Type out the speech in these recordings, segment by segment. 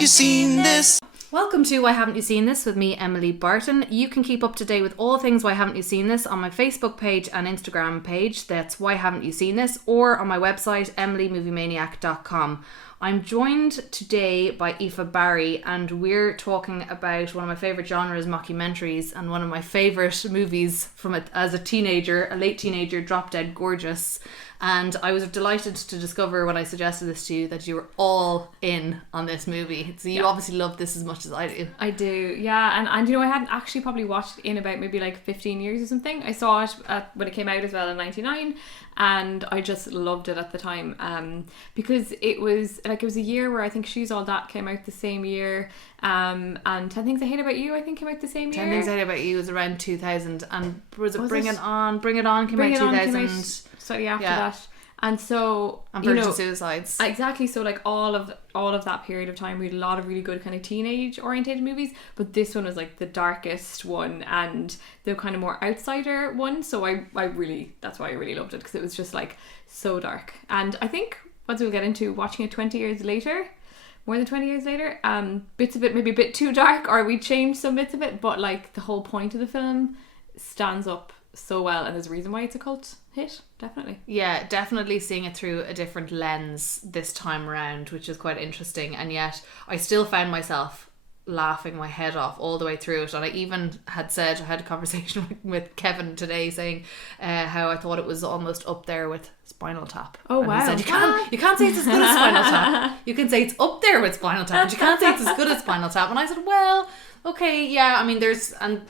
you seen this? Welcome to Why Haven't You Seen This with me, Emily Barton. You can keep up to date with all things Why Haven't You Seen This on my Facebook page and Instagram page. That's Why Haven't You Seen This, or on my website, emilymoviemaniac.com. I'm joined today by Aoife Barry, and we're talking about one of my favourite genres, mocumentaries, and one of my favourite movies from it as a late teenager, Drop Dead Gorgeous. And I was delighted to discover when I suggested this to you that you were all in on this movie. So you obviously love this as much as I do. I do, yeah. And you know, I hadn't actually probably watched it in about maybe like 15 years or something. I saw it when it came out as well in 99, and I just loved it at the time because it was a year where I think She's All That came out the same year, and 10 Things I Hate About You I think came out the same year. 10 Things I Hate About You was around 2000, and was it Bring It On came out 2000. Slightly after that, and so and Virgin Suicides, exactly. So like all of that period of time, we had a lot of really good kind of teenage orientated movies, but this one was like the darkest one and the kind of more outsider one. So that's why I really loved it, because it was just like so dark. And I think once we'll get into watching it 20 years later, more than 20 years later, bits of it maybe a bit too dark, or we changed some bits of it, but like the whole point of the film stands up so well, and there's a reason why it's a cult hit, definitely. Yeah, definitely seeing it through a different lens this time around, which is quite interesting, and yet I still found myself laughing my head off all the way through it. And I even I had a conversation with Kevin today saying how I thought it was almost up there with Spinal Tap. Oh, and wow. he said, you can't say it's as good as Spinal Tap. You can say it's up there with Spinal Tap, but you can't say it's as good as Spinal Tap. And I said, well, okay, yeah, I mean,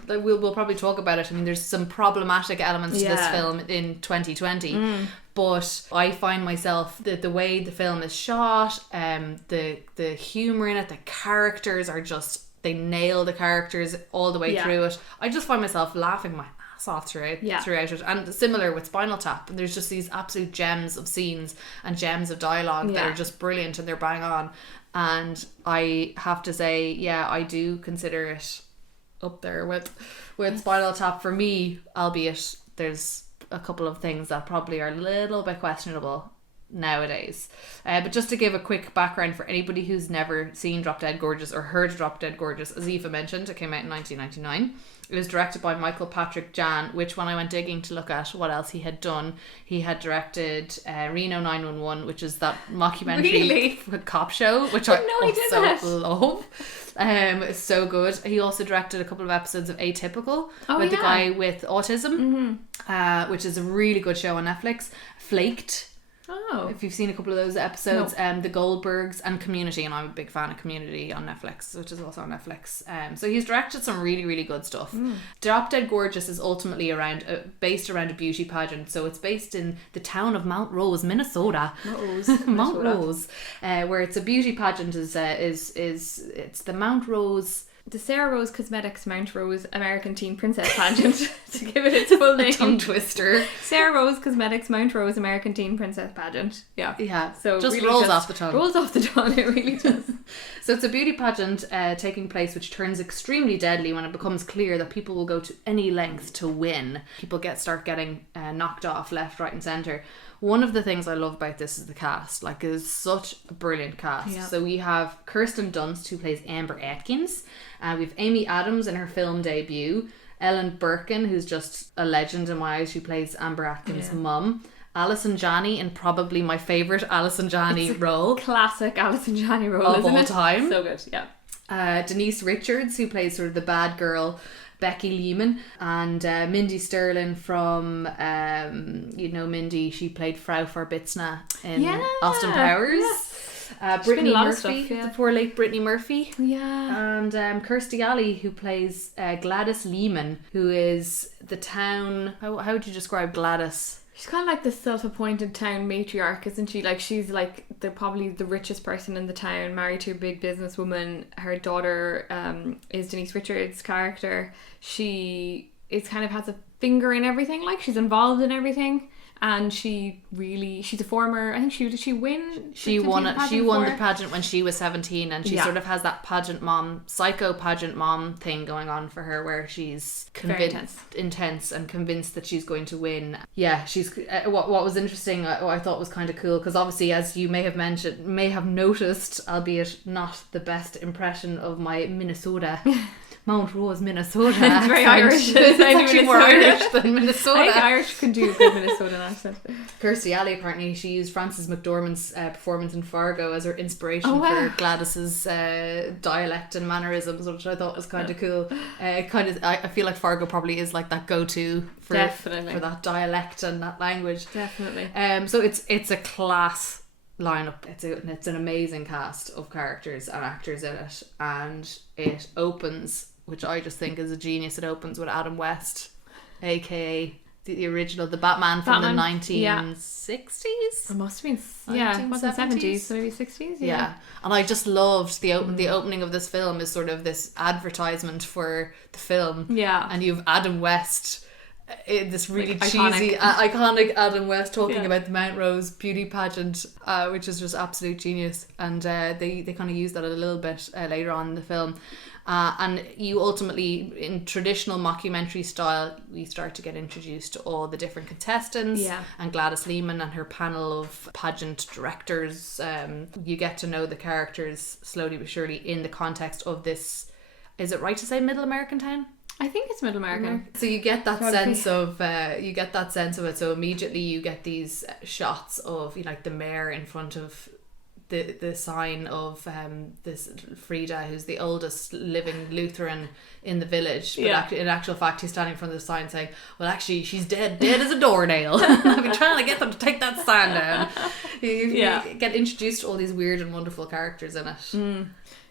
we'll probably talk about it. I mean, there's some problematic elements to this film in 2020, but I find myself, the way the film is shot, the humour in it, the characters are just, they nail the characters all the way through it. I just find myself laughing my ass off throughout it. And similar with Spinal Tap, there's just these absolute gems of scenes and gems of dialogue that are just brilliant, and they're bang on. And I have to say, I do consider it up there with Spinal Tap for me, albeit there's a couple of things that probably are a little bit questionable nowadays. But just to give a quick background for anybody who's never seen Drop Dead Gorgeous or heard Drop Dead Gorgeous, as Aoife mentioned, it came out in 1999. It was directed by Michael Patrick Jann, which when I went digging to look at what else he had done, he had directed Reno 911, which is that mockumentary cop show, which I also love. It's so good. He also directed a couple of episodes of Atypical with the guy with autism, which is a really good show on Netflix. Flaked. Oh. If you've seen a couple of those episodes, The Goldbergs, and Community, and I'm a big fan of Community on Netflix, which is also on Netflix. So he's directed some really, really good stuff. Drop Dead Gorgeous is ultimately based around a beauty pageant. So it's based in the town of Mount Rose, Minnesota. Mount Rose, where it's a beauty pageant. It's the Mount Rose. The Sarah Rose Cosmetics Mount Rose Amer-I Can Princess Pageant, to give it its full name. Tongue twister. Sarah Rose Cosmetics Mount Rose Amer-I Can Princess Pageant. Yeah. So just really rolls off the tongue. Rolls off the tongue, it really does. So it's a beauty pageant taking place, which turns extremely deadly when it becomes clear that people will go to any length to win. People start getting knocked off left, right and centre. One of the things I love about this is the cast. Like, it's such a brilliant cast. Yeah. So we have Kirsten Dunst, who plays Amer-I Can. We have Amy Adams in her film debut. Ellen Birkin, who's just a legend in my eyes. She plays Amer-I Can's mum. Alison Channey in probably my favourite Alison Channey role. Classic Alison Channey role, of all time. So good, yeah. Denise Richards, who plays sort of the bad girl, Becky Lehman, and Mindy Sterling from Mindy, she played Frau Verbitsna in Austin Powers. Brittany Murphy, the poor late Brittany Murphy, and Kirsty Alley, who plays Gladys Lehman, who is the town, how would you describe Gladys? She's kind of like the self-appointed town matriarch, isn't she? Like, she's like probably the richest person in the town, married to a big businesswoman. Her daughter is Denise Richards' character. She is kind of has a finger in everything, like she's involved in everything. and she's a former, I think did she win? She won the pageant when she was 17, and she sort of has that psycho pageant mom thing going on for her, where she's intense and convinced that she's going to win. Yeah, she's what was interesting, I thought was kind of cool, because obviously, as you may have noticed, albeit not the best impression of my Minnesota Mount Rose, Minnesota. It's very Irish. It's actually more Irish than Minnesota. I think Irish can do a good Minnesotan accent. Kirsty Alley, apparently, she used Frances McDormand's performance in Fargo as her inspiration for Gladys's dialect and mannerisms, which I thought was kind of cool. I feel like Fargo probably is like that go-to for that dialect and that language. Definitely. So it's a class lineup. It's an amazing cast of characters and actors in it, and it opens, which I just think is a genius. It opens with Adam West, aka the original, the Batman from the 1960s. It must have been, it wasn't 70s, so maybe 60s. Yeah, and I just loved the opening of this film is sort of this advertisement for the film. Yeah, and you've Adam West. This really cheesy, iconic Adam West talking about the Mount Rose beauty pageant, which is just absolute genius. And they kind of use that a little bit later on in the film. And you ultimately, in traditional mockumentary style, we start to get introduced to all the different contestants and Gladys Lehman and her panel of pageant directors. You get to know the characters slowly but surely in the context of this, is it right to say middle American town? I think it's Middle American. So you get that sense of it. So immediately you get these shots of like the mayor in front of the sign of this Frida, who's the oldest living Lutheran in the village. But in actual fact, he's standing in front of the sign saying, "Well, actually, she's dead as a doornail." I've been trying to get them to take that sign down. You get introduced to all these weird and wonderful characters in it.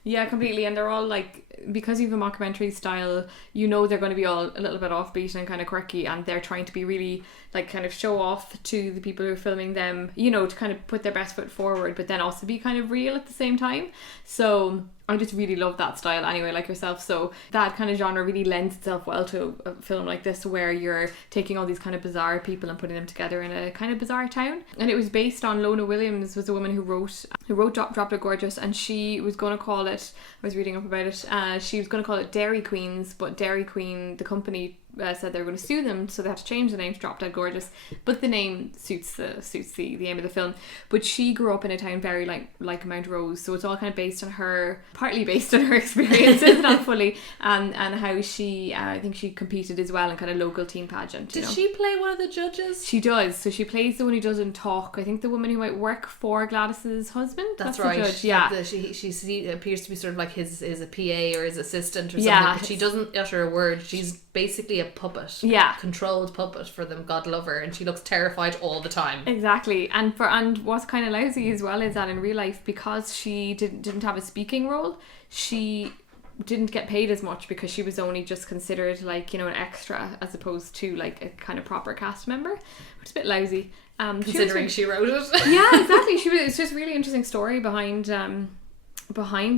Yeah, completely. And they're all like, because you have a mockumentary style, they're going to be all a little bit offbeat and kind of quirky, and they're trying to be really like kind of show off to the people who are filming them, to kind of put their best foot forward, but then also be kind of real at the same time. So I just really love that style anyway, like yourself. So that kind of genre really lends itself well to a film like this, where you're taking all these kind of bizarre people and putting them together in a kind of bizarre town. And it was based on Lona Williams, was a woman who wrote Drop Dead Gorgeous, and she was going to call it, I was reading up about it, she was going to call it Dairy Queens, but Dairy Queen, the company, said they were going to sue them, so they had to change the name to Drop Dead Gorgeous. But the name suits the aim of the film. But she grew up in a town very like Mount Rose, so it's all kind of partly based on her experiences, not fully, and how she, I think she competed as well in kind of local teen pageant. Did she play one of the judges? She does. So she plays the one who doesn't talk. I think the woman who might work for Gladys's husband. That's right. The judge. Yeah. She appears to be sort of like his a PA or his assistant or something. Yeah. But she doesn't utter a word. She's basically a puppet, controlled puppet for them, God love her, and she looks terrified all the time. Exactly. And what's kind of lousy as well is that in real life, because she didn't have a speaking role, she didn't get paid as much, because she was only just considered like an extra as opposed to like a kind of proper cast member, which is a bit lousy. Considering she wrote it. Yeah, exactly. It's just a really interesting story behind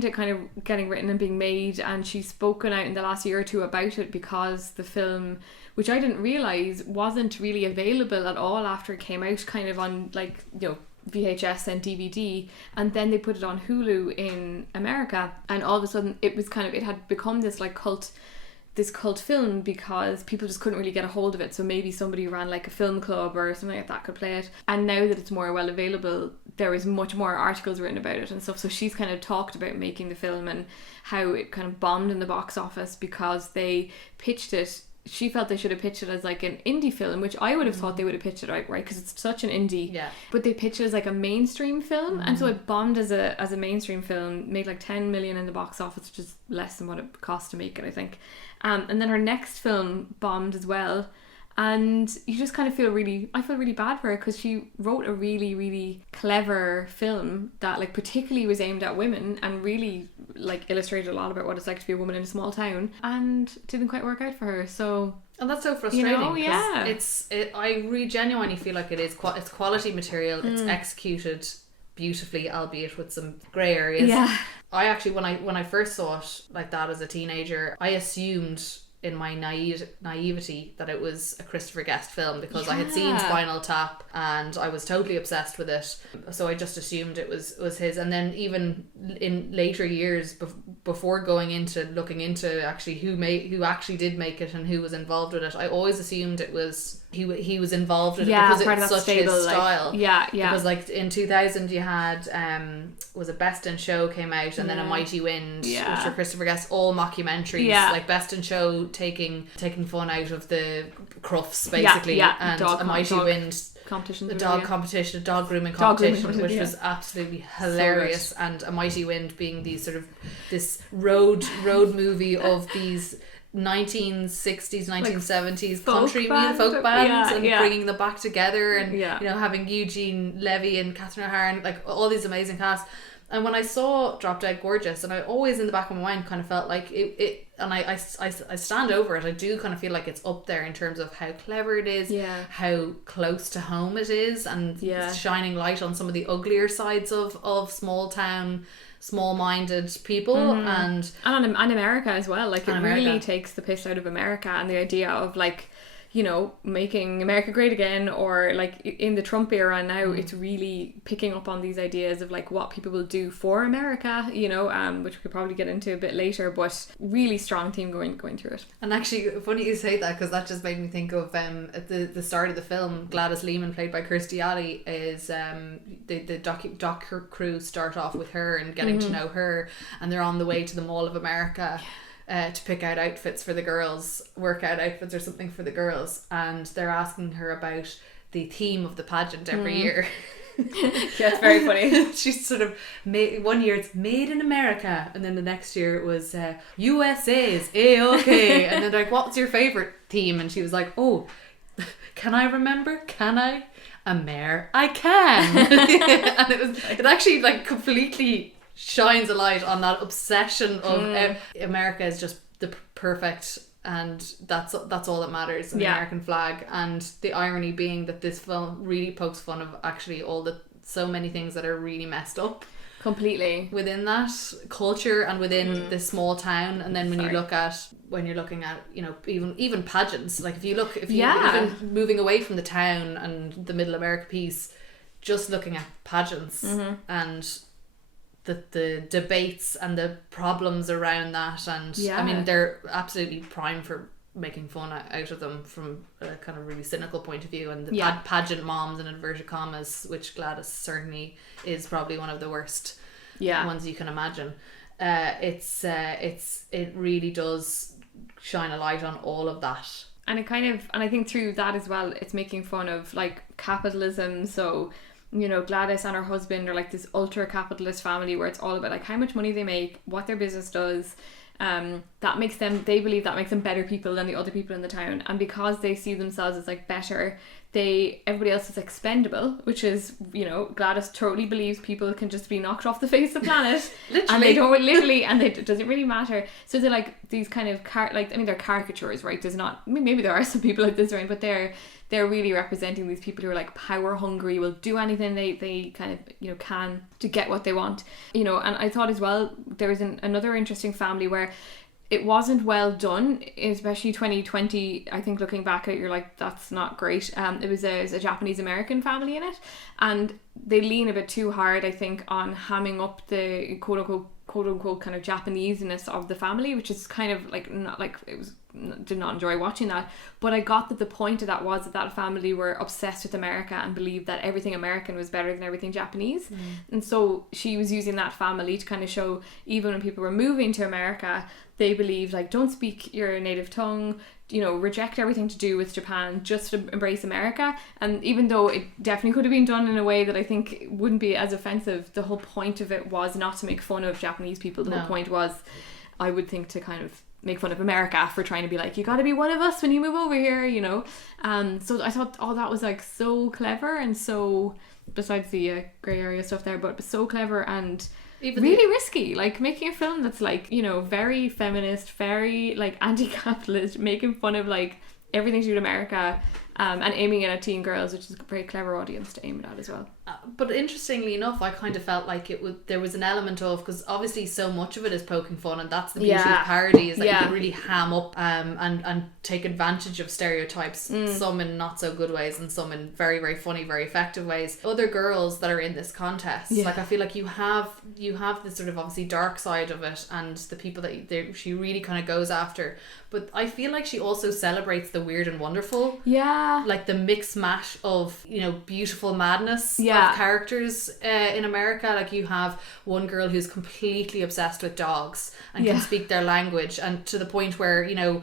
it kind of getting written and being made, and she's spoken out in the last year or two about it, because the film, which I didn't realise wasn't really available at all after it came out, kind of on like VHS and DVD, and then they put it on Hulu in America, and all of a sudden it had become this like cult film, because people just couldn't really get a hold of it. So maybe somebody ran like a film club or something like that could play it, and now that it's more well available, there is much more articles written about it and stuff. So she's kind of talked about making the film and how it kind of bombed in the box office, because they pitched it, she felt they should have pitched it as like an indie film, which I would have thought they would have pitched it right, because it's such an indie. Yeah. But they pitched it as like a mainstream film, and so it bombed as a mainstream film, made like 10 million in the box office, which is less than what it cost to make it, I think. And then her next film bombed as well, and you just kind of I feel really bad for her, because she wrote a really, really clever film that like particularly was aimed at women and really like illustrated a lot about what it's like to be a woman in a small town, and didn't quite work out for her. So, and that's so frustrating. I really genuinely feel like it's quality material. It's executed beautifully, albeit with some grey areas. Yeah. I actually, when I first saw it like that as a teenager, I assumed in my naivety that it was a Christopher Guest film, because I had seen Spinal Tap and I was totally obsessed with it, so I just assumed it was his. And then even in later years, before looking into actually who actually did make it and who was involved with it, I always assumed it was he was involved with it, because it's such stable, his style. Because like in 2000 you had was it Best in Show came out, and then A Mighty Wind, which were Christopher Guest, all mockumentaries, like Best in Show taking fun out of the crufts basically, and A Mighty Wind competition, the dog competition, a dog grooming competition, which was absolutely hilarious, so and A Mighty Wind being these sort of this road movie of these 1960s 1970s country folk bands, and bringing them back together, and you know, having Eugene Levy and Catherine O'Hara and like all these amazing casts. And when I saw Drop Dead Gorgeous, and I always in the back of my mind kind of felt like it and I stand over it, I do kind of feel like it's up there in terms of how clever it is, how close to home it is, and shining light on some of the uglier sides of small town, small-minded people, and America as well. Like, it really takes the piss out of America and the idea of, like, you know, making America great again, or like in the Trump era now, it's really picking up on these ideas of like what people will do for America, you know, which we could probably get into a bit later, but really strong theme going through it. And actually, funny you say that, because that just made me think of at the start of the film, Gladys Lehman, played by Kirsty Alley, is the doc crew start off with her and getting to know her, and they're on the way to the Mall of America. To pick out outfits for the girls, workout outfits or something for the girls, and they're asking her about the theme of the pageant every year. It's very funny. She's sort of one year it's Made in America, and then the next year it was USA's A-OK, and then like, what's your favourite theme? And she was like, oh, can I remember? Can I? Amer-I Can. And it actually like completely shines a light on that obsession of America is just the perfect, and that's all that matters, the American flag. And the irony being that this film really pokes fun of actually so many things that are really messed up completely within that culture and within this small town. And then when you're looking at, you know, even pageants, like if you even moving away from the town and the middle America piece, just looking at pageants and the debates and the problems around that, and I mean, they're absolutely prime for making fun out of them from a kind of really cynical point of view. And the pageant moms in inverted commas, which Gladys certainly is probably one of the worst ones you can imagine. It really does shine a light on all of that. And I think through that as well, it's making fun of like capitalism. So, you know, Gladys and her husband are like this ultra capitalist family where it's all about like how much money they make, what their business does. They believe that makes them better people than the other people in the town, and because they see themselves as like better, everybody else is expendable, which is, you know, Gladys totally believes people can just be knocked off the face of the planet and they don't literally, and it doesn't really matter. So they're like these kind of they're caricatures, right? There's not, maybe there are some people like this, right? But they're really representing these people who are like power hungry, will do anything they kind of, you know, can to get what they want, you know. And I thought as well, there was another interesting family where it wasn't well done, especially 2020. I think looking back at it, you're like, that's not great. It was a Japanese American family in it, and they lean a bit too hard, I think, on hamming up the quote unquote kind of Japanese-ness of the family, which is kind of like not like it was. Did not enjoy watching that, but I got that the point of that was that family were obsessed with America and believed that everything American was better than everything Japanese. And so she was using that family to kind of show, even when people were moving to America, they believed like, don't speak your native tongue, you know, reject everything to do with Japan, just embrace America. And even though it definitely could have been done in a way that I think wouldn't be as offensive, the whole point of it was not to make fun of Japanese people. The whole point was, I would think, to kind of make fun of America for trying to be like, you got to be one of us when you move over here, you know. So I thought that was like so clever, and so, besides the grey area stuff there, but so clever and even really risky, like making a film that's like, you know, very feminist, very like anti-capitalist, making fun of like everything to do with America, and aiming it at teen girls, which is a very clever audience to aim it at as well. but interestingly enough, I kind of felt like there was an element of, because obviously so much of it is poking fun, and that's the beauty of parody, is that you can really ham up and take advantage of stereotypes, some in not so good ways and some in very, very funny, very effective ways. Other girls that are in this contest, like I feel like you have this sort of obviously dark side of it, and the people that she really kind of goes after, but I feel like she also celebrates the weird and wonderful, like the mix mash of, you know, beautiful madness of characters in America. Like you have one girl who's completely obsessed with dogs and can speak their language, and to the point where, you know,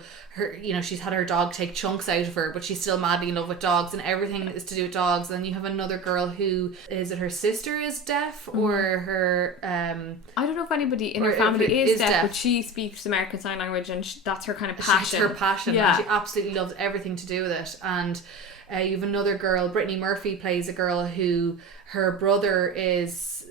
she's had her dog take chunks out of her, but she's still madly in love with dogs, and everything is to do with dogs. And then you have another girl who, is it her sister is deaf, or her I don't know if anybody in her family is deaf, but she speaks American Sign Language, and that's her kind of passion. Her passion. And she absolutely loves everything to do with it. And you have another girl, Brittany Murphy plays a girl who her brother is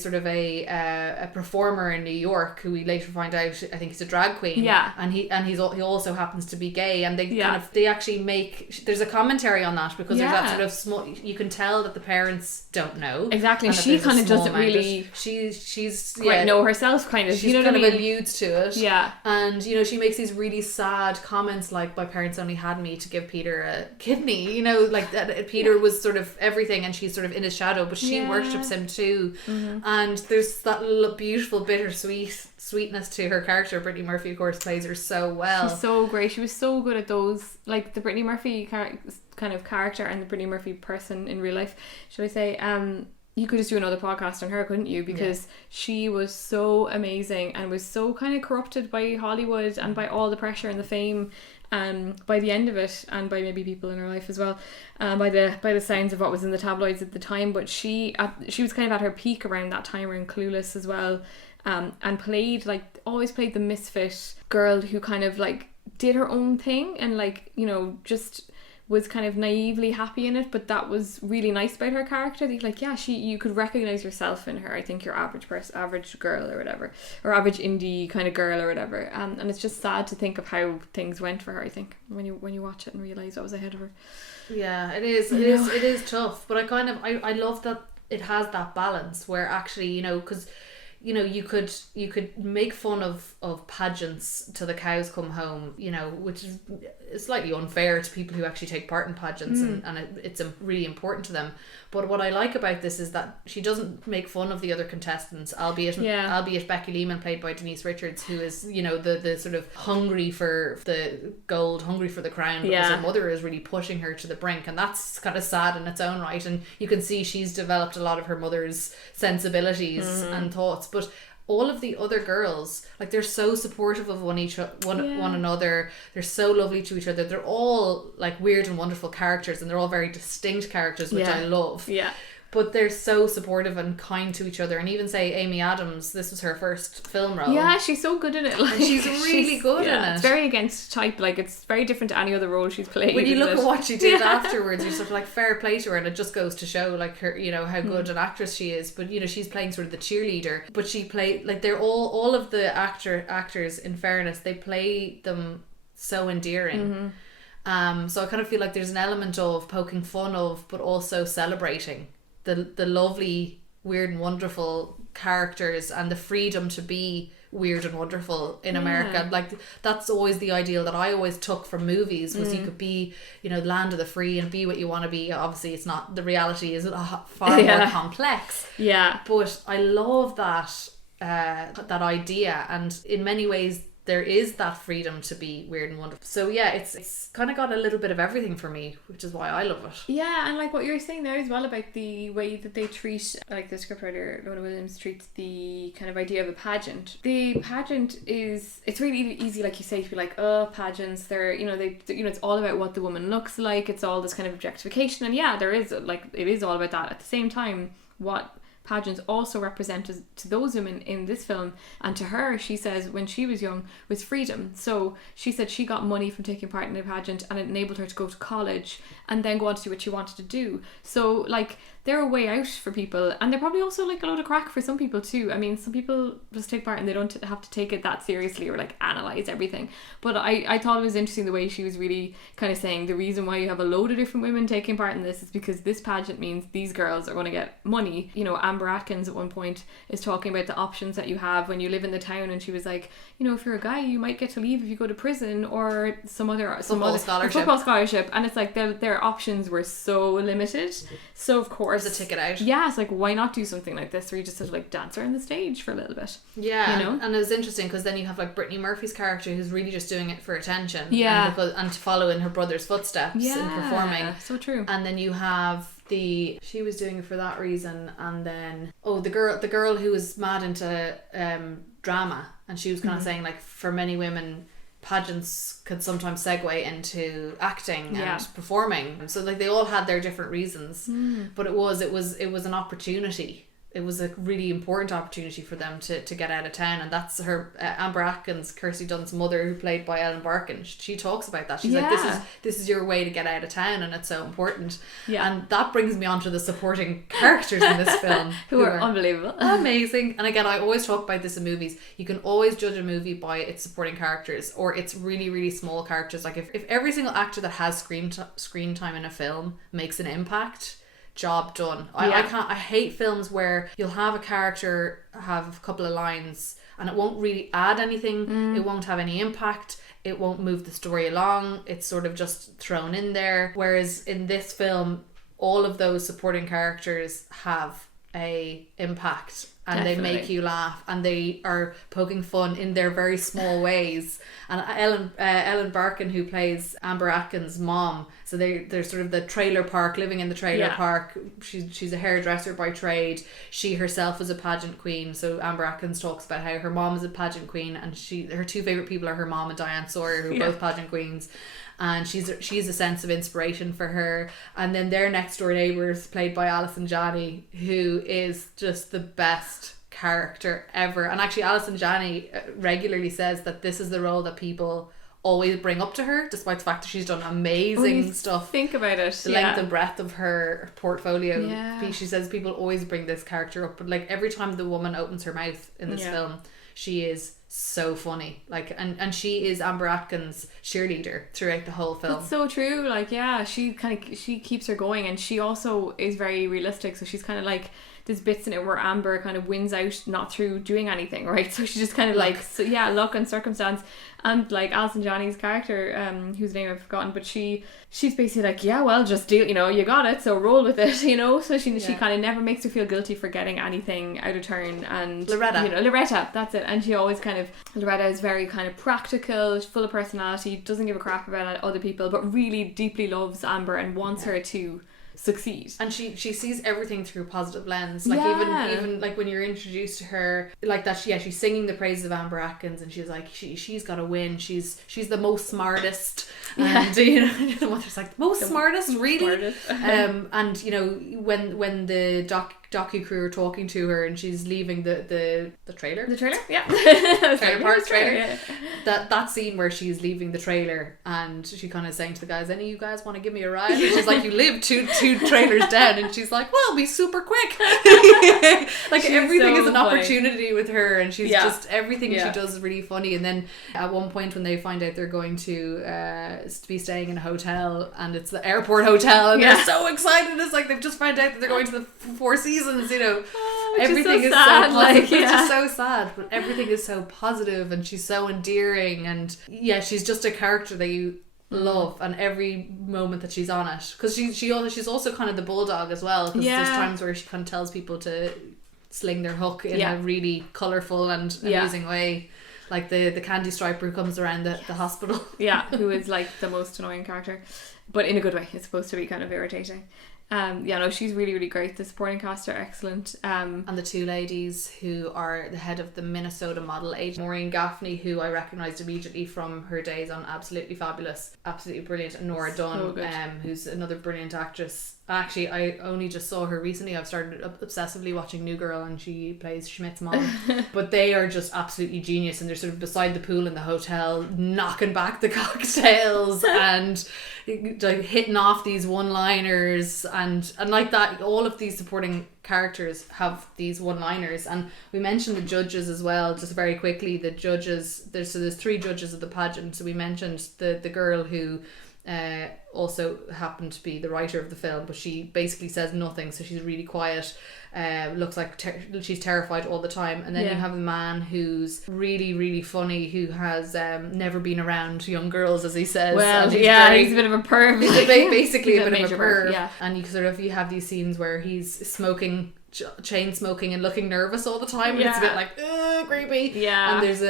sort of a performer in New York, who we later find out, I think he's a drag queen. And he also happens to be gay, and they actually make, there's a commentary on that, because there's that sort of small, you can tell that the parents don't know. Exactly. She kind of doesn't really she's quite know herself, kind of. She's, you know, kind of alludes to it. Yeah. And, you know, she makes these really sad comments like, my parents only had me to give Peter a kidney, you know, like that Peter was sort of everything, and she's sort of in his shadow, but she worships him too. And there's that beautiful sweetness to her character. Brittany Murphy, of course, plays her so well. She's so great. She was so good at those, like the Brittany Murphy kind of character and the Brittany Murphy person in real life, should I say. You could just do another podcast on her, couldn't you? Because she was so amazing, and was so kind of corrupted by Hollywood and by all the pressure and the fame, by the end of it, and by maybe people in her life as well, by the sounds of what was in the tabloids at the time. But she was kind of at her peak around that time, around Clueless as well, and always played the misfit girl who kind of like did her own thing, and like, you know, just was kind of naively happy in it. But that was really nice about her character, that like, you could recognize yourself in her. I think your average girl or whatever, or average indie kind of girl or whatever, and it's just sad to think of how things went for her, I think, when you watch it and realize what was ahead of her. It is tough, but I love that it has that balance where actually, you know, because, you know, you could make fun of pageants till the cows come home, you know, which is slightly unfair to people who actually take part in pageants, and it's really important to them. But what I like about this is that she doesn't make fun of the other contestants, albeit Becky Lehman, played by Denise Richards, who is, you know, the sort of hungry for the gold, hungry for the crown, because her mother is really pushing her to the brink, and that's kind of sad in its own right. And you can see she's developed a lot of her mother's sensibilities and thoughts. But all of the other girls, like, they're so supportive of one another. They're so lovely to each other. They're all like weird and wonderful characters, and they're all very distinct characters, which I love. Yeah. But they're so supportive and kind to each other. And even say Amy Adams, this was her first film role. Yeah, she's so good in it. Like, and she's really good in it. It's very against type. Like, it's very different to any other role she's played. When you look at what she did afterwards, you're sort of like, fair play to her. And it just goes to show, like, her, you know, how good an actress she is. But, you know, she's playing sort of the cheerleader. But she played, like, they're all of the actors, in fairness, they play them so endearing. So I kind of feel like there's an element of poking fun of, but also celebrating the lovely, weird and wonderful characters, and the freedom to be weird and wonderful in America. Like, that's always the ideal that I always took from movies, was you could be, you know, land of the free and be what you want to be. Obviously it's not, the reality is far more complex, but I love that idea, and in many ways there is that freedom to be weird and wonderful. So it's kind of got a little bit of everything for me, which is why I love it. Yeah, and like what you're saying there as well about the way that they treat, like the scriptwriter Lona Williams treats the kind of idea of a pageant. The pageant it's really easy, like you say, to be like, oh, pageants, they're, you know, it's all about what the woman looks like. It's all this kind of objectification, and there is, like, it is all about that. At the same time, what pageants also represent to those women in this film, and to her, she says, when she was young, was freedom. So she said she got money from taking part in a pageant, and it enabled her to go to college and then go on to do what she wanted to do. So, like, they're a way out for people, and they're probably also like a load of crack for some people too. I mean, some people just take part and they don't have to take it that seriously or like analyze everything. But I thought it was interesting the way she was really kind of saying the reason why you have a load of different women taking part in this is because this pageant means these girls are going to get money. You know, Amber Atkins at one point is talking about the options that you have when you live in the town, and she was like, you know, if you're a guy, you might get to leave if you go to prison or some other football scholarship, and it's like their options were so limited. So of course, there's a ticket out. Yeah, it's like, why not do something like this where you just sort of like dance around the stage for a little bit? Yeah, you know? and it was interesting because then you have like Brittany Murphy's character who's really just doing it for attention. Yeah, and to follow in her brother's footsteps in performing. So true. And then you have she was doing it for that reason, and then the girl who was mad into drama, and she was kind of saying like for many women, pageants could sometimes segue into acting and performing. So like they all had their different reasons, but it was an opportunity. It was a really important opportunity for them to get out of town, and that's her Amber Atkins, Kirsty Dunst's mother, who played by Ellen Barkin. She talks about that. She's like, this is your way to get out of town, and it's so important. Yeah, and that brings me on to the supporting characters in this film, who are unbelievable, amazing. And again, I always talk about this in movies. You can always judge a movie by its supporting characters or its really, really small characters. Like if every single actor that has screen time in a film makes an impact, job done. I hate films where you'll have a character have a couple of lines and it won't really add anything. It won't have any impact. It won't move the story along. It's sort of just thrown in there. Whereas in this film, all of those supporting characters have a impact, and they make you laugh, and they are poking fun in their very small ways. And Ellen Barkin, who plays Amber Atkins' mom, so they're sort of the trailer park, living in the trailer park. She's a hairdresser by trade. She herself is a pageant queen. So Amber Atkins talks about how her mom is a pageant queen, and her two favourite people are her mom and Diane Sawyer, who are both pageant queens. And she's a sense of inspiration for her. And then their next door neighbours, played by Alison Channey, who is just the best character ever. And actually Alison Channey regularly says that this is the role that people always bring up to her, despite the fact that she's done amazing stuff. Think about it. The length and breadth of her portfolio. Yeah. She says people always bring this character up, but like every time the woman opens her mouth in this film, she is so funny. Like, and she is Amber Atkins' cheerleader throughout the whole film. That's so true. Like, she keeps her going, and she also is very realistic. So she's kind of like, there's bits in it where Amber kind of wins out not through doing anything, right? So she just kind of luck and circumstance. And like Alison Channey's character, whose name I've forgotten, but she's basically like, yeah, well, just deal, you know, you got it, so roll with it, you know. So she kind of never makes her feel guilty for getting anything out of turn. And Loretta, that's it. And she always Loretta is very kind of practical, full of personality, doesn't give a crap about other people, but really deeply loves Amber and wants her to succeed. And she sees everything through a positive lens. Like even like when you're introduced to her, like that she's singing the praises of Amber Atkins, and she's like, she's got to win. She's the most smartest. And you know, the mother's like, most smartest, really. And you know, when the docu crew are talking to her and she's leaving the trailer. The trailer? Yeah. Trailer park trailer. Yeah. That scene where she's leaving the trailer and she kind of saying to the guys, any of you guys want to give me a ride? And she's like, you live two trailers down, and she's like, well, be super quick. Like she's everything so is an opportunity with her, and she's just everything she does is really funny. And then at one point when they find out they're going to be staying in a hotel, and it's the airport hotel, and they're so excited. It's like they've just found out that they're going to the Four Seasons, you know. Everything is so sad, positive. It's just so sad, but everything is so positive, and she's so endearing, and she's just a character that you love, and every moment that she's on it, because she's also kind of the bulldog as well, because there's times where she kind of tells people to sling their hook in a really colourful and amusing way, like the candy striper who comes around the hospital, who is like the most annoying character, but in a good way. It's supposed to be kind of irritating. She's really, really great. The supporting cast are excellent. And the two ladies who are the head of the Minnesota model agency, Maureen Gaffney, who I recognised immediately from her days on Absolutely Fabulous, absolutely brilliant, and Nora Dunn, who's another brilliant actress. Actually, I only just saw her recently. I've started obsessively watching New Girl, and she plays Schmidt's mom. But they are just absolutely genius, and they're sort of beside the pool in the hotel, knocking back the cocktails and like hitting off these one-liners, and like that, all of these supporting characters have these one-liners. And we mentioned the judges as well, just very quickly. The judges, there's 3 judges of the pageant. So we mentioned the girl who also happened to be the writer of the film, but she basically says nothing, so she's really quiet. Looks like she's terrified all the time. And then you have the man who's really, really funny, who has never been around young girls, as he says. Well, and he's a bit of a perv. He's basically a bit of a perv. perv. And you have these scenes where he's smoking, chain smoking, and looking nervous all the time, and it's a bit like creepy. And there's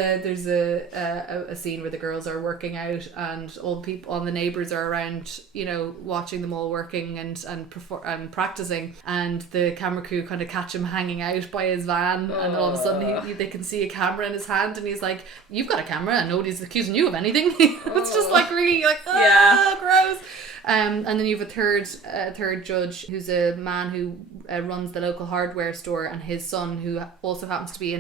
a scene where the girls are working out, and all the neighbors are around, watching them all working and practicing, and the camera crew kind of catch him hanging out by his van, and all of a sudden they can see a camera in his hand, and he's like, "You've got a camera and nobody's accusing you of anything." It's just like really like gross. And then you have a third judge, who's a man who runs the local hardware store, and his son, who also happens to be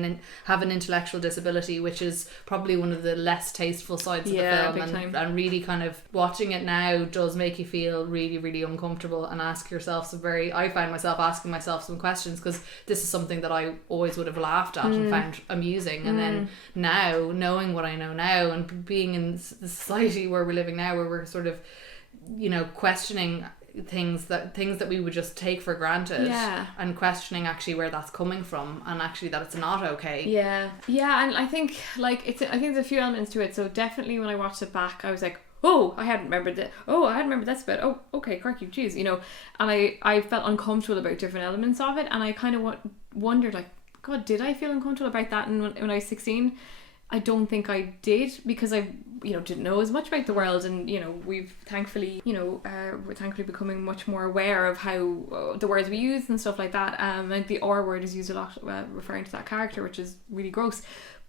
have an intellectual disability, which is probably one of the less tasteful sides of the film. And really kind of watching it now does make you feel really, really uncomfortable, and ask yourself I find myself asking myself some questions, because this is something that I always would have laughed at and found amusing. And then now, knowing what I know now, and being in the society where we're living now, where we're sort of questioning things that we would just take for granted, and questioning actually where that's coming from, and actually that it's not okay. And I think there's a few elements to it. So definitely when I watched it back, I was like, I hadn't remembered that. I hadn't remembered this bit. Okay, crikey, geez, and I felt uncomfortable about different elements of it, and I kind of wondered, like, God, did I feel uncomfortable about that when I was 16? I don't think I did, because I didn't know as much about the world, and we've thankfully we're thankfully becoming much more aware of how the words we use and stuff like that, and the R word is used a lot referring to that character, which is really gross.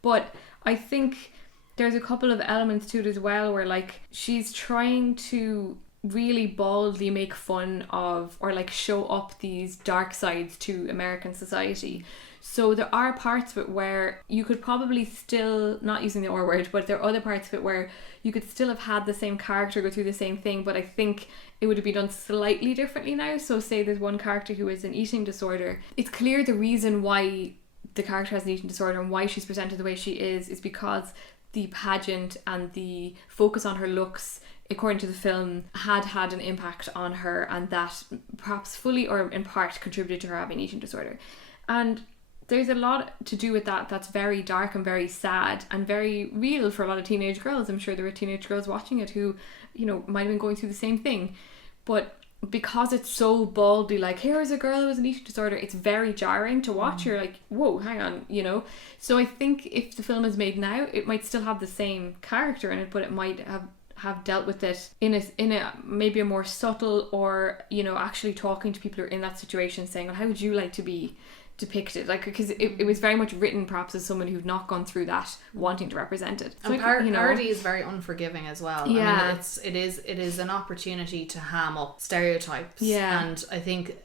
But I think there's a couple of elements to it as well, where like she's trying to really baldly make fun of, or like show up these dark sides to American society. So there are parts of it where you could probably still, not using the R word, but there are other parts of it where you could still have had the same character go through the same thing, but I think it would have been done slightly differently now. So say there's one character who has an eating disorder. It's clear the reason why the character has an eating disorder and why she's presented the way she is because the pageant and the focus on her looks, according to the film, had an impact on her, and that perhaps fully or in part contributed to her having an eating disorder. And there's a lot to do with that that's very dark and very sad and very real for a lot of teenage girls. I'm sure there were teenage girls watching it who, might have been going through the same thing. But because it's so baldly like, here's a girl with an eating disorder, it's very jarring to watch. You're like, whoa, hang on, So I think if the film is made now, it might still have the same character in it, but it might have dealt with it in a maybe a more subtle, or actually talking to people who are in that situation, saying, well, how would you like to be depicted, like, because it was very much written perhaps as someone who'd not gone through that, wanting to represent it. So and parody is very unforgiving as well. I mean, it is an opportunity to ham up stereotypes. And I think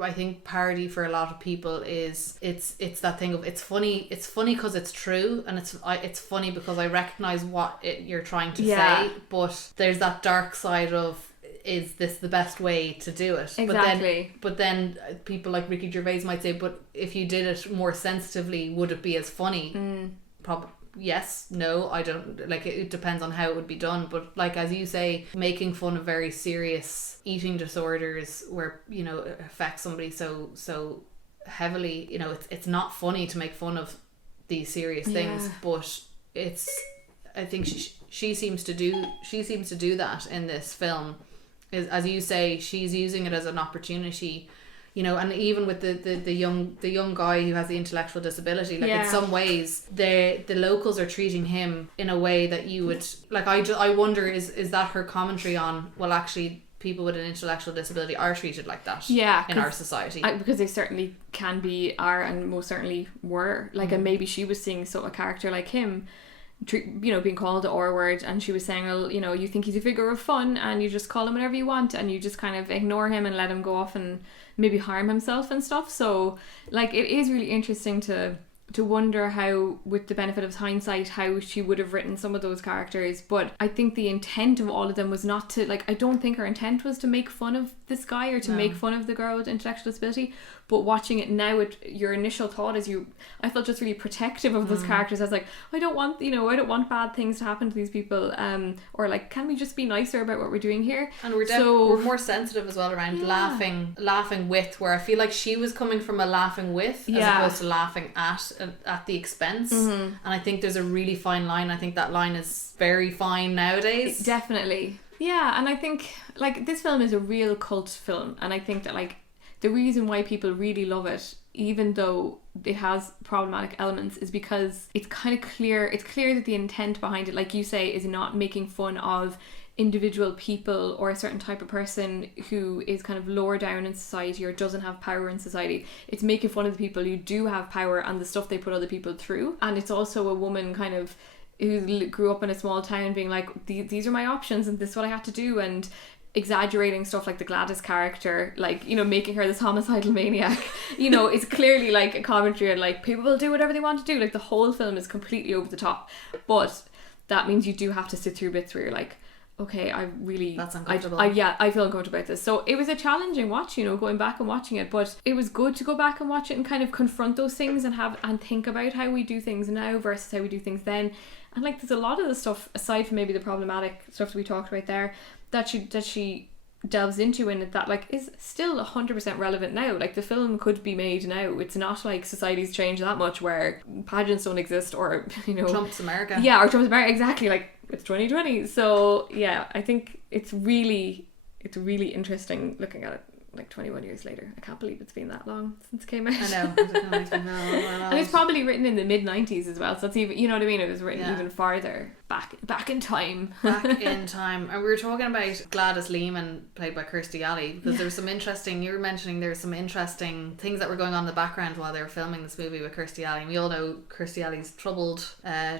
I think parody for a lot of people is it's that thing of it's funny because it's true, and it's funny because I recognize what you're trying to say, but there's that dark side of, is this the best way to do it? Exactly. But then people like Ricky Gervais might say, but if you did it more sensitively, would it be as funny? Probably yes, no, I don't, like, it depends on how it would be done. But like, as you say, making fun of very serious eating disorders where it affects somebody so heavily, it's not funny to make fun of these serious things, but I think she seems to do that in this film. Is, as you say, she's using it as an opportunity, and even with the young guy who has the intellectual disability, like in some ways the locals are treating him in a way that you would like. I wonder, is that her commentary on, well, actually people with an intellectual disability are treated like that in our society, because they certainly can be, are, and most certainly were, like, and maybe she was seeing a character like him, being called the R word, and she was saying, well, you think he's a figure of fun and you just call him whatever you want, and you just kind of ignore him and let him go off and maybe harm himself and stuff. So like, it is really interesting to wonder how, with the benefit of hindsight, how she would have written some of those characters. But I think the intent of all of them was not to, like, I don't think her intent was to make fun of this guy or to make fun of the girl with intellectual disability. But watching it now, your initial thought is I felt just really protective of those characters. I was like, I don't want bad things to happen to these people, or like, can we just be nicer about what we're doing here? And we're more sensitive as well around laughing with, where I feel like she was coming from a laughing with as opposed to laughing at the expense. And I think there's a really fine line. I think that line is very fine nowadays. Definitely. Yeah, and I think like this film is a real cult film, and I think that like the reason why people really love it, even though it has problematic elements, is because it's kind of clear. It's clear that the intent behind it, like you say, is not making fun of individual people or a certain type of person who is kind of lower down in society or doesn't have power in society. It's making fun of the people who do have power and the stuff they put other people through. And it's also a woman kind of who grew up in a small town being like, these are my options and this is what I had to do, and exaggerating stuff like the Gladys character, like, you know, making her this homicidal maniac, you know, it's clearly like a commentary on like people will do whatever they want to do. Like the whole film is completely over the top, but that means you do have to sit through bits where you're like, okay, that's uncomfortable. I feel uncomfortable about this. So it was a challenging watch, you know, going back and watching it, but it was good to go back and watch it and kind of confront those things and think about how we do things now versus how we do things then. And like there's a lot of the stuff, aside from maybe the problematic stuff that we talked about there, that she delves into in it that like is still 100% relevant now. Like the film could be made now. It's not like society's changed that much where pageants don't exist, or, you know, Trump's America. Yeah, or Trump's America, exactly. Like it's 2020. So yeah, I think it's really interesting looking at it like 21 years later. I can't believe it's been that long since it came out. I know. It's been and it's probably written in the mid-90s as well, so that's even, you know what I mean, it was written even farther back in time. And we were talking about Gladys Lehman, played by Kirsty Alley, because there was some interesting, you were mentioning there were some interesting things that were going on in the background while they were filming this movie with Kirsty Alley. And we all know Kirsty Alley's troubled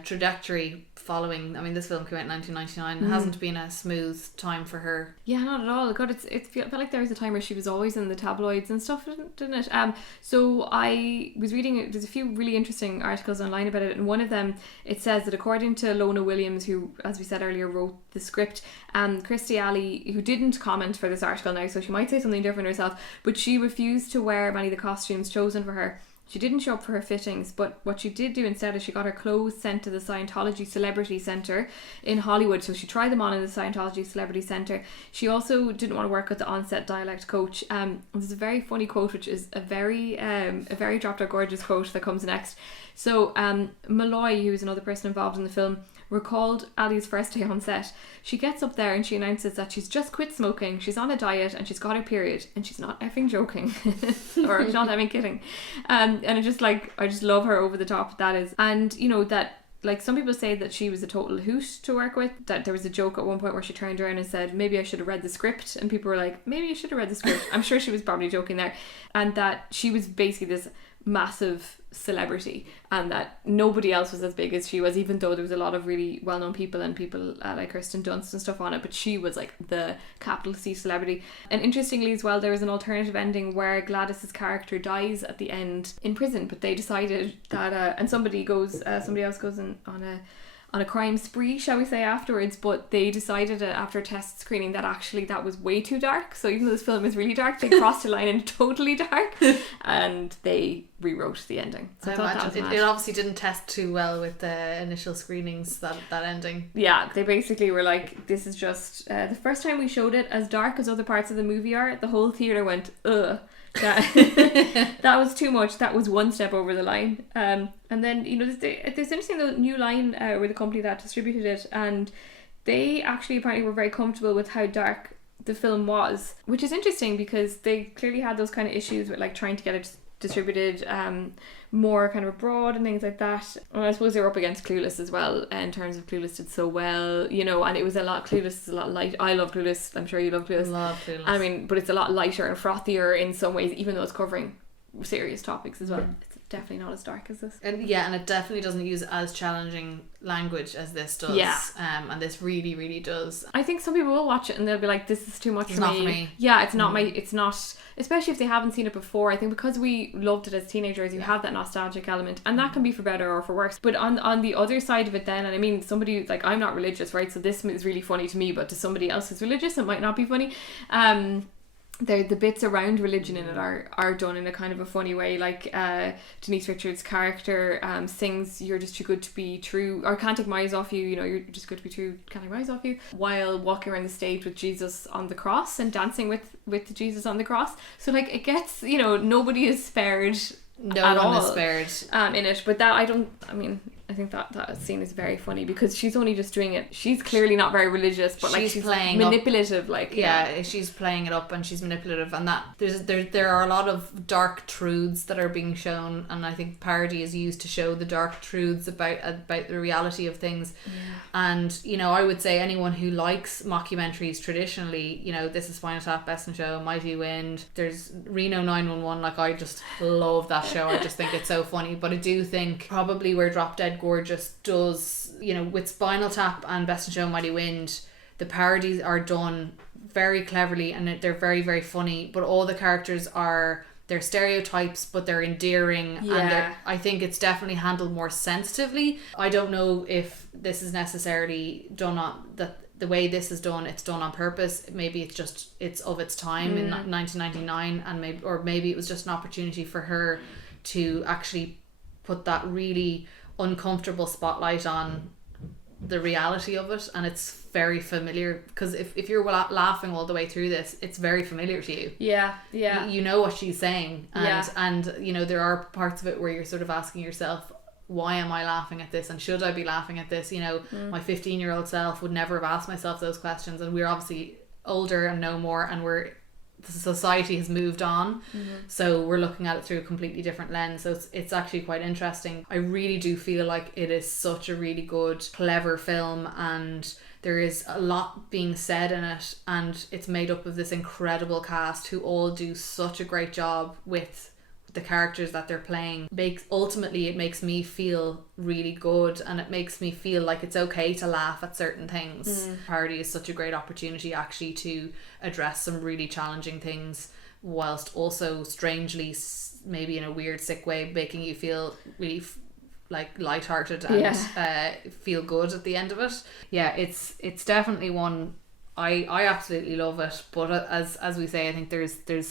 trajectory following, I mean, this film came out in 1999. It hasn't been a smooth time for her. Yeah, not at all. God, it felt like there was a time where she was always in the tabloids and stuff, didn't it? So I was reading, there's a few really interesting articles online about it, and one of them, it says that according to Lona Williams, who, as we said earlier, wrote the script, Kirsty Alley, who didn't comment for this article now, so she might say something different herself, but she refused to wear many of the costumes chosen for her. She didn't show up for her fittings, but what she did do instead is she got her clothes sent to the Scientology Celebrity Centre in Hollywood. So she tried them on in the Scientology Celebrity Centre. She also didn't want to work with the on-set dialect coach. There's a very funny quote, which is a very dropped out gorgeous quote that comes next. So Malloy, who is another person involved in the film, recalled Ali's first day on set. She gets up there and she announces that she's just quit smoking, she's on a diet, and she's got her period, and she's not effing joking or she's not effing kidding. And I just love her over the top that is. And you know that, like, some people say that she was a total hoot to work with, that there was a joke at one point where she turned around and said, maybe I should have read the script, and people were like, maybe you should have read the script. I'm sure she was probably joking there. And that she was basically this massive celebrity, and that nobody else was as big as she was, even though there was a lot of really well-known people and people like Kirsten Dunst and stuff on it, but she was like the capital C celebrity. And interestingly as well, there was an alternative ending where Gladys's character dies at the end in prison, but they decided that and somebody else goes on a crime spree, shall we say, afterwards, but they decided after test screening that actually that was way too dark. So even though this film is really dark, they crossed a line into totally dark and they rewrote the ending. So I thought that was it obviously didn't test too well with the initial screenings, that ending. Yeah, they basically were like, this is just the first time we showed it as dark as other parts of the movie are, the whole theatre went, ugh. That was too much. That was one step over the line. And then, you know, there's interesting though, New Line were the company that distributed it, and they actually apparently were very comfortable with how dark the film was, which is interesting because they clearly had those kind of issues with like trying to get it distributed more kind of abroad and things like that. And I suppose they were up against Clueless as well, in terms of Clueless did so well, you know, and it was Clueless is a lot light. I love Clueless, I'm sure you love Clueless. Love Clueless. I mean, but it's a lot lighter and frothier in some ways, even though it's covering serious topics as well. It's definitely not as dark as this. And it definitely doesn't use as challenging language as this does. Yeah. And this really, really does. I think some people will watch it and they'll be like, this is too much It's for not me. for me. Yeah, it's not it's not, especially if they haven't seen it before. I think because we loved it as teenagers, you have that nostalgic element, and that can be for better or for worse. But on the other side of it then, and I mean, somebody, like, I'm not religious, right? So this is really funny to me, but to somebody else who's religious, it might not be funny. The bits around religion in it are done in a kind of a funny way. Like Denise Richards' character sings "You're just too good to be true," or "Can't take my eyes off you," you're just good to be true, can't take my eyes off you, while walking around the stage with Jesus on the cross and dancing with Jesus on the cross. So like, it gets, nobody is spared. No one is spared in it. But that, I think that scene is very funny because she's only just doing it. She's clearly not very religious, but she's playing manipulative up, she's playing it up and she's manipulative, and that there are a lot of dark truths that are being shown, and I think parody is used to show the dark truths about the reality of things. And I would say anyone who likes mockumentaries traditionally, This Is Spinal Tap, Best in Show, Mighty Wind, there's Reno 911, like, I just love that show. I just think it's so funny. But I do think probably where Drop Dead Gorgeous does, with Spinal Tap and Best in Show, Mighty Wind, the parodies are done very cleverly and they're very, very funny, but all the characters they're stereotypes, but they're endearing. And I think it's definitely handled more sensitively. I don't know if this is necessarily done on that. The way this is done, it's done on purpose. Maybe it's of its time in 1999, and maybe it was just an opportunity for her to actually put that really uncomfortable spotlight on the reality of it. And it's very familiar, because if you're laughing all the way through this, it's very familiar to you. You know what she's saying, and there are parts of it where you're sort of asking yourself, why am I laughing at this, and should I be laughing at this? My 15-year-old self would never have asked myself those questions, and we're obviously older and know more, and the society has moved on, so we're looking at it through a completely different lens. So it's actually quite interesting. I really do feel like it is such a really good, clever film, and there is a lot being said in it, and it's made up of this incredible cast who all do such a great job with the characters that they're playing. Ultimately it makes me feel really good, and it makes me feel like it's okay to laugh at certain things. Parody is such a great opportunity actually to address some really challenging things, whilst also strangely, maybe in a weird sick way, making you feel really lighthearted and feel good at the end of it. It's definitely one I absolutely love it, but as we say, I think there's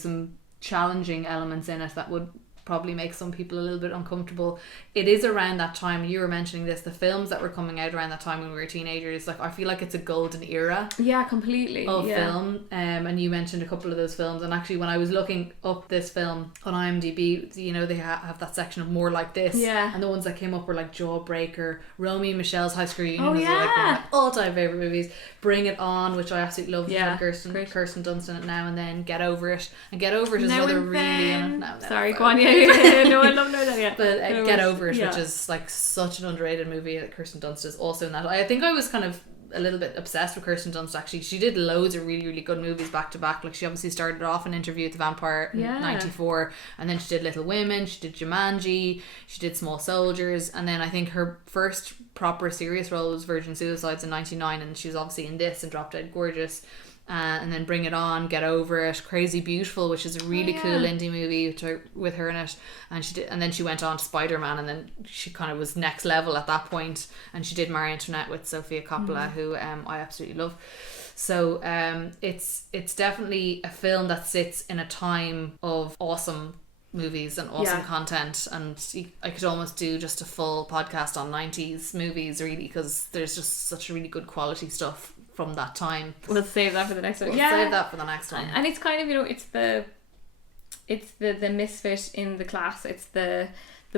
some challenging elements in it that would probably make some people a little bit uncomfortable. It is around that time, you were mentioning this, the films that were coming out around that time when we were teenagers, like, I feel like it's a golden era completely of film. And you mentioned a couple of those films, and actually when I was looking up this film on IMDb, they have that section of More Like This, and the ones that came up were like Jawbreaker, Romy and Michelle's High School Reunion was like one of my all-time favourite movies, Bring It On, which I absolutely love, Kirsten Dunst in it now and then, Get Over It, and Get Over It is another really sorry, go on. No, I love that. Yeah, but Get Over It, which is like such an underrated movie that Kirsten Dunst is also in that. I think I was kind of a little bit obsessed with Kirsten Dunst actually. She did loads of really, really good movies back to back. Like, she obviously started off in Interview with the Vampire in 94, and then she did Little Women, she did Jumanji, she did Small Soldiers, and then I think her first proper serious role was Virgin Suicides in 99, and she was obviously in this and Drop Dead Gorgeous. And then Bring It On, Get Over It, Crazy Beautiful, which is a really cool indie movie with her in it, and then she went on to Spider-Man, and then she kind of was next level at that point, and she did Marie Antoinette with Sofia Coppola, who I absolutely love. So it's definitely a film that sits in a time of awesome movies and awesome content, and I could almost do just a full podcast on 90s movies, really, because there's just such really good quality stuff from that time. We'll save that for the next one. Save that for the next one. And it's kind of, it's the misfit in the class. It's the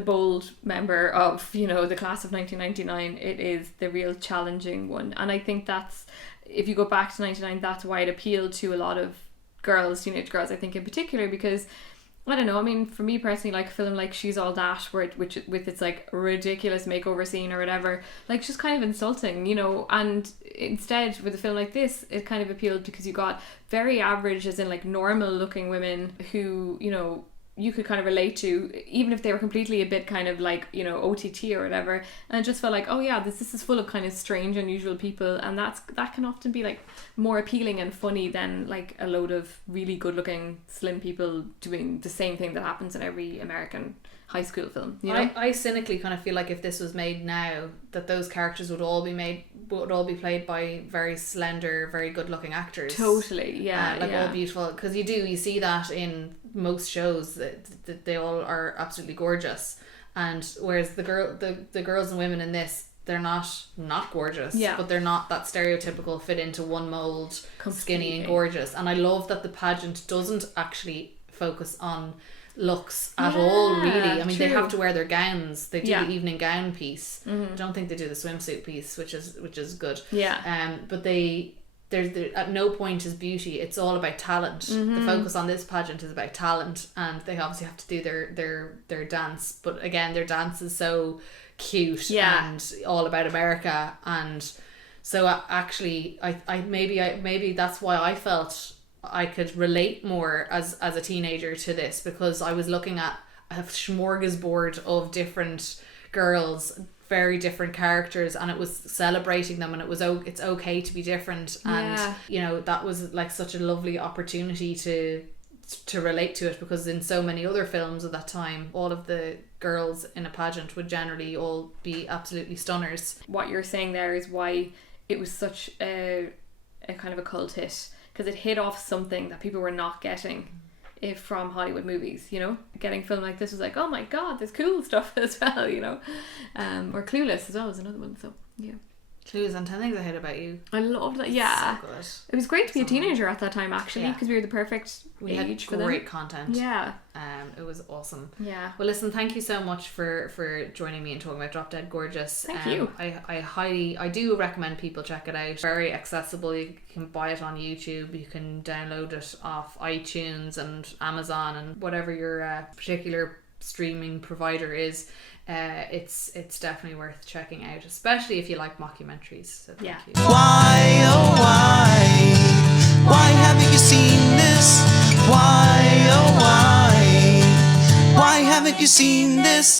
bold member of, the class of 1999. It is the real challenging one. And I think that's, if you go back to 99, that's why it appealed to a lot of girls, teenage girls, I think in particular, because I don't know, I mean, for me personally, like a film like She's All That, which with its like ridiculous makeover scene or whatever, like, just kind of insulting, and instead with a film like this, it kind of appealed because you got very average, as in like normal looking women who, you could kind of relate to, even if they were completely a bit kind of like, you know, OTT or whatever. And I just felt like, oh yeah, this is full of kind of strange, unusual people, and that can often be like more appealing and funny than like a load of really good looking slim people doing the same thing that happens in every American high school film, you know? I cynically kind of feel like if this was made now, that those characters would all be played by very slender, very good looking actors. Totally, yeah. All beautiful, because you see that in most shows, that they all are absolutely gorgeous, and whereas the girls and women in this, they're not gorgeous, but they're not that stereotypical fit into one mold, skinny and gorgeous. And I love that the pageant doesn't actually focus on looks at all, really. I mean, they have to wear their gowns. They do the evening gown piece. I don't think they do the swimsuit piece, which is good. But there's at no point is beauty. It's all about talent. The focus on this pageant is about talent, and they obviously have to do their dance. But again, their dance is so cute and all about America. And so actually, I maybe that's why I felt I could relate more as a teenager to this, because I was looking at a smorgasbord of different girls, very different characters, and it was celebrating them, and it's okay to be different. And you know, that was like such a lovely opportunity to relate to it, because in so many other films of that time, all of the girls in a pageant would generally all be absolutely stunners. What you're saying there is why it was such a kind of a cult hit, because it hit off something that people were not getting from Hollywood movies, you know. Getting film like this was like, oh my god, there's cool stuff as well, you know. Or Clueless as well was another one, so yeah. Clues and 10 Things I Hate About You. I loved that. Yeah, so good. It was great to be a teenager at that time, actually, because we were the perfect age for them. Great content. Yeah. It was awesome. Yeah. Well, listen, thank you so much for joining me and talking about Drop Dead Gorgeous. Thank you. I do recommend people check it out. Very accessible. You can buy it on YouTube. You can download it off iTunes and Amazon and whatever your particular streaming provider is. It's definitely worth checking out, especially if you like mockumentaries. So thank you. Why, oh why haven't you seen this? Why, oh why haven't you seen this?